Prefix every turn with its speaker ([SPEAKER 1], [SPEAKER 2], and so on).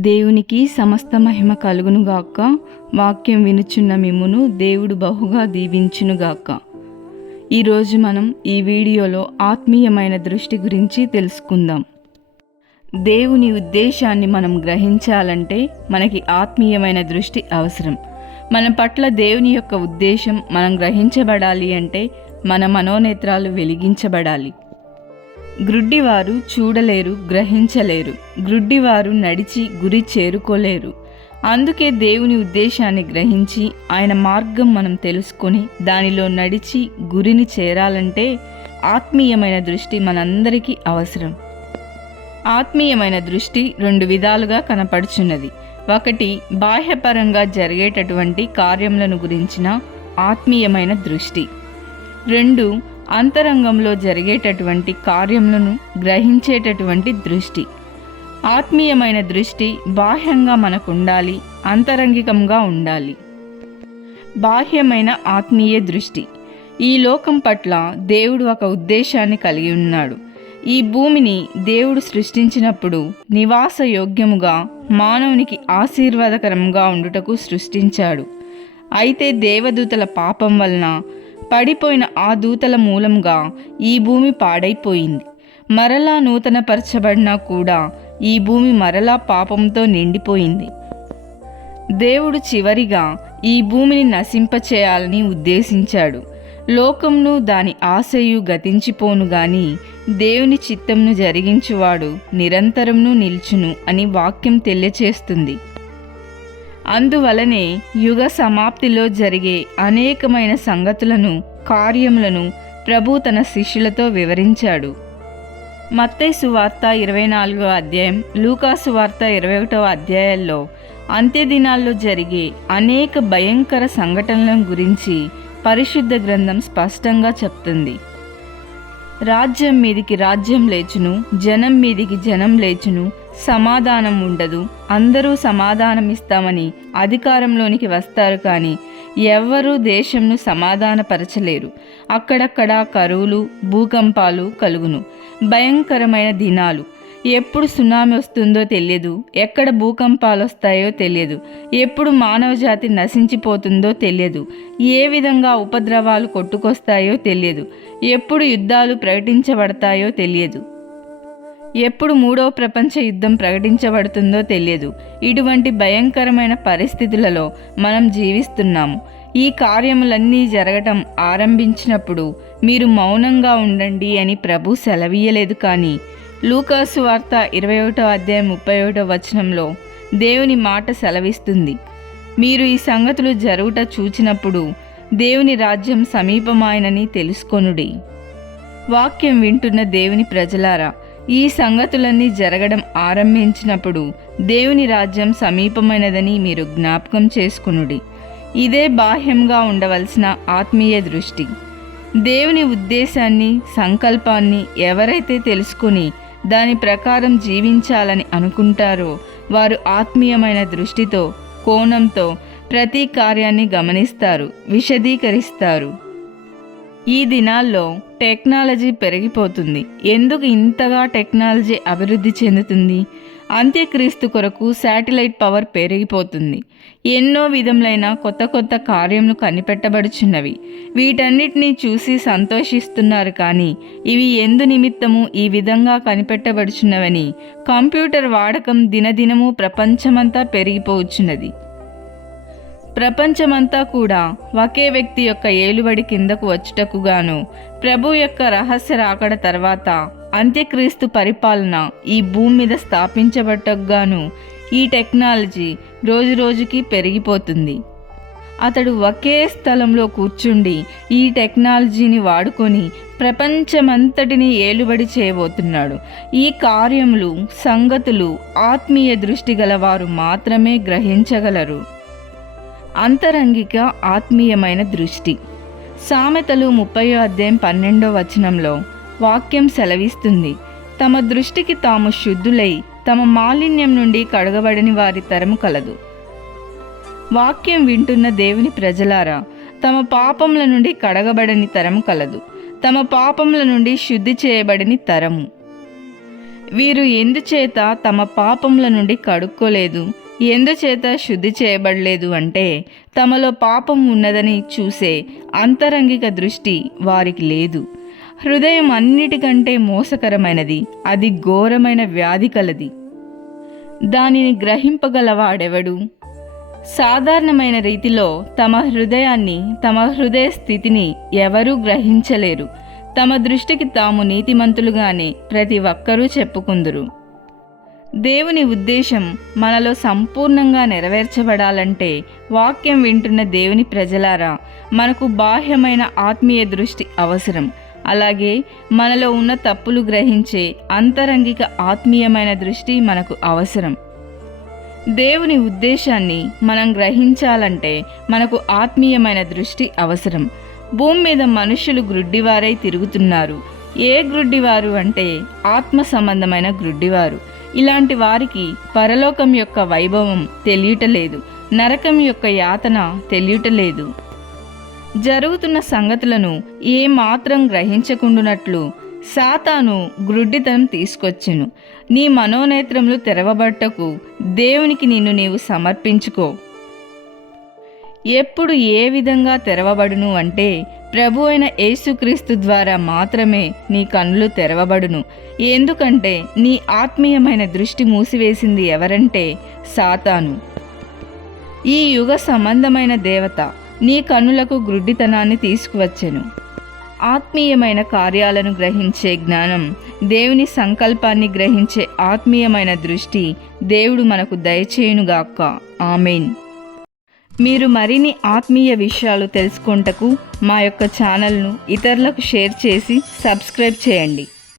[SPEAKER 1] దేవునికి సమస్త మహిమ కలుగునుగాక. వాక్యం వినుచున్న మిమ్మును దేవుడు బహుగా దీవించునుగాక. ఈరోజు మనం ఈ వీడియోలో ఆత్మీయమైన దృష్టి గురించి తెలుసుకుందాం. దేవుని ఉద్దేశాన్ని మనం గ్రహించాలంటే మనకి ఆత్మీయమైన దృష్టి అవసరం. మన పట్ల దేవుని యొక్క ఉద్దేశం మనం గ్రహించబడాలి అంటే మన మనోనేత్రాలు వెలిగించబడాలి. గ్రుడ్డివారు చూడలేరు గ్రహించలేరు. గ్రుడ్డివారు నడిచి గురి చేరుకోలేరు. అందుకే దేవుని ఉద్దేశాన్ని గ్రహించి ఆయన మార్గం మనం తెలుసుకొని దానిలో నడిచి గురిని చేరాలంటే ఆత్మీయమైన దృష్టి మనందరికీ అవసరం. ఆత్మీయమైన దృష్టి రెండు విధాలుగా కనపడుచున్నది. ఒకటి బాహ్యపరంగా జరిగేటటువంటి కార్యములను గురించిన ఆత్మీయమైన దృష్టి. రెండు అంతరంగంలో జరిగేటటువంటి కార్యములను గ్రహించేటటువంటి దృష్టి. ఆత్మీయమైన దృష్టి బాహ్యంగా మనకు ఉండాలి అంతరంగికంగా ఉండాలి. బాహ్యమైన ఆత్మీయ దృష్టి. ఈ లోకం పట్ల దేవుడు ఒక ఉద్దేశాన్ని కలిగి ఉన్నాడు. ఈ భూమిని దేవుడు సృష్టించినప్పుడు నివాస యోగ్యముగా మానవునికి ఆశీర్వాదకరంగా ఉండుటకు సృష్టించాడు. అయితే దేవదూతల పాపం వలన పడిపోయిన ఆ దూతల మూలంగా ఈ భూమి పాడైపోయింది. మరలా నూతనపరచబడినా కూడా ఈ భూమి మరలా పాపంతో నిండిపోయింది. దేవుడు చివరిగా ఈ భూమిని నశింపచేయాలని ఉద్దేశించాడు. లోకంను దాని ఆశయు గతించిపోను గాని దేవుని చిత్తంను జరిగించువాడు నిరంతరంను నిల్చును అని వాక్యం తెలియచేస్తుంది. అందువలనే యుగ సమాప్తిలో జరిగే అనేకమైన సంగతులను కార్యములను ప్రభు తన శిష్యులతో వివరించాడు. మత్తైసు వార్త ఇరవై నాలుగో అధ్యాయం లూకాసు వార్త ఇరవై ఒకటవ అధ్యాయాల్లో అంత్యదినాల్లో జరిగే అనేక భయంకర సంఘటనల గురించి పరిశుద్ధ గ్రంథం స్పష్టంగా చెప్తుంది. రాజ్యం మీదికి రాజ్యం లేచును జనం మీదికి జనం లేచును సమాధానం ఉండదు అందరూ సమాధానం ఇస్తామని అధికారంలోనికి వస్తారు కానీ ఎవ్వరూ దేశంను సమాధానపరచలేరు. అక్కడక్కడ కరువులు భూకంపాలు కలుగును. భయంకరమైన దినాలు. ఎప్పుడు సునామీ వస్తుందో తెలియదు ఎక్కడ భూకంపాలు వస్తాయో తెలియదు ఎప్పుడు మానవజాతి నశించిపోతుందో తెలియదు ఏ విధంగా ఉపద్రవాలు కొట్టుకొస్తాయో తెలియదు ఎప్పుడు యుద్ధాలు ప్రకటించబడతాయో తెలియదు. ఎప్పుడు మూడవ ప్రపంచ యుద్ధం ప్రకటించబడుతుందో తెలియదు. ఇటువంటి భయంకరమైన పరిస్థితులలో మనం జీవిస్తున్నాము. ఈ కార్యములన్నీ జరగటం ఆరంభించినప్పుడు మీరు మౌనంగా ఉండండి అని ప్రభు సెలవీయలేదు కానీ లూకాసు వార్త ఇరవై ఒకటో అధ్యాయం ముప్పై ఒకటో వచనంలో దేవుని మాట సెలవిస్తుంది. మీరు ఈ సంగతులు జరుగుట చూచినప్పుడు దేవుని రాజ్యం సమీపమాయనని తెలుసుకొనుడి. వాక్యం వింటున్న దేవుని ప్రజలారా ఈ సంగతులన్నీ జరగడం ఆరంభించినప్పుడు దేవుని రాజ్యం సమీపమైనదని మీరు జ్ఞాపకం చేసుకునుడి. ఇదే బాహ్యంగా ఉండవలసిన ఆత్మీయ దృష్టి. దేవుని ఉద్దేశాన్ని సంకల్పాన్ని ఎవరైతే తెలుసుకుని దాని ప్రకారం జీవించాలని అనుకుంటారో వారు ఆత్మీయమైన దృష్టితో కోణంతో ప్రతి కార్యాన్ని గమనిస్తారు విశదీకరిస్తారు. ఈ దినాల్లో టెక్నాలజీ పెరిగిపోతుంది. ఎందుకు ఇంతగా టెక్నాలజీ అభివృద్ధి చెందుతుంది? అంత్యక్రీస్తు కొరకు శాటిలైట్ పవర్ పెరిగిపోతుంది. ఎన్నో విధములైన కొత్త కొత్త కార్యములు కనిపెట్టబడుచున్నవి. వీటన్నిటినీ చూసి సంతోషిస్తున్నారు కానీ ఇవి ఎందు నిమిత్తము ఈ విధంగా కనిపెట్టబడుచున్నవని కంప్యూటర్ వాడకం దినదినము ప్రపంచమంతా పెరిగిపోవచ్చున్నది ప్రపంచమంతా కూడా ఒకే వ్యక్తి యొక్క ఏలుబడి కిందకు వచ్చుటకుగాను ప్రభు యొక్క రహస్య రాకడ తర్వాత అంత్యక్రీస్తు పరిపాలన ఈ భూమి మీద స్థాపించబట్టకుగాను ఈ టెక్నాలజీ రోజు రోజుకి పెరిగిపోతుంది. అతడు ఒకే స్థలంలో కూర్చుండి ఈ టెక్నాలజీని వాడుకొని ప్రపంచమంతటిని ఏలుబడి చేయబోతున్నాడు. ఈ కార్యములు సంగతులు ఆత్మీయ దృష్టి గలవారు మాత్రమే గ్రహించగలరు. అంతరంగిక ఆత్మీయమైన దృష్టి. సామెతలు ముప్పయో అధ్యాయం పన్నెండో వచనంలో వాక్యం సెలవిస్తుంది. తమ దృష్టికి తాము శుద్ధులై తమ మాలిన్యం నుండి కడగబడని వారి తరము కలదు. వాక్యం వింటున్న దేవుని ప్రజలారా తమ పాపముల నుండి కడగబడని తరము కలదు. తమ పాపముల నుండి శుద్ధి చేయబడని తరము. వీరు ఎందుచేత తమ పాపముల నుండి కడుక్కోలేదు? ఎందుచేత శుద్ధి చేయబడలేదు అంటే తమలో పాపం ఉన్నదని చూసే అంతరంగిక దృష్టి వారికి లేదు. హృదయం అన్నిటికంటే మోసకరమైనది అది ఘోరమైన వ్యాధి కలది. దానిని గ్రహింపగలవాడెవడు? సాధారణమైన రీతిలో తమ హృదయాన్ని తమ హృదయ స్థితిని ఎవరూ గ్రహించలేరు. తమ దృష్టికి తాము నీతిమంతులుగానే ప్రతి ఒక్కరూ చెప్పుకుందురు. దేవుని ఉద్దేశం మనలో సంపూర్ణంగా నెరవేర్చబడాలంటే వాక్యం వింటున్న దేవుని ప్రజలారా మనకు బాహ్యమైన ఆత్మీయ దృష్టి అవసరం. అలాగే మనలో ఉన్న తప్పులు గ్రహించే అంతరంగిక ఆత్మీయమైన దృష్టి మనకు అవసరం. దేవుని ఉద్దేశాన్ని మనం గ్రహించాలంటే మనకు ఆత్మీయమైన దృష్టి అవసరం. భూమి మీద మనుషులు గ్రుడ్డివారై తిరుగుతున్నారు. ఏ గ్రుడ్డివారు అంటే ఆత్మ సంబంధమైన గ్రుడ్డివారు. ఇలాంటి వారికి పరలోకం యొక్క వైభవం తెలియటలేదు నరకం యొక్క యాతన తెలియటలేదు. జరుగుతున్న సంగతులను ఏమాత్రం గ్రహించకుండునట్లు సాతాను గ్రుడ్డితనం తీసుకొచ్చును. నీ మనోనేత్రములు తెరవబట్టకు దేవునికి నిన్ను నీవు సమర్పించుకో. ఎప్పుడు ఏ విధంగా తెరవబడును అంటే ప్రభు అయిన యేసుక్రీస్తు ద్వారా మాత్రమే నీ కన్నులు తెరవబడును. ఎందుకంటే నీ ఆత్మీయమైన దృష్టి మూసివేసింది ఎవరంటే సాతాను. ఈ యుగ సంబంధమైన దేవత నీ కన్నులకు గ్రుడ్డితనాన్ని తీసుకువచ్చెను. ఆత్మీయమైన కార్యాలను గ్రహించే జ్ఞానం దేవుని సంకల్పాన్ని గ్రహించే ఆత్మీయమైన దృష్టి దేవుడు మనకు దయచేయునుగాక. ఆమెన్. మీరు మరిన్ని ఆత్మీయ విషయాలు తెలుసుకుంటకు మా యొక్క ఛానల్ను ఇతరులకు షేర్ చేసి సబ్స్క్రైబ్ చేయండి.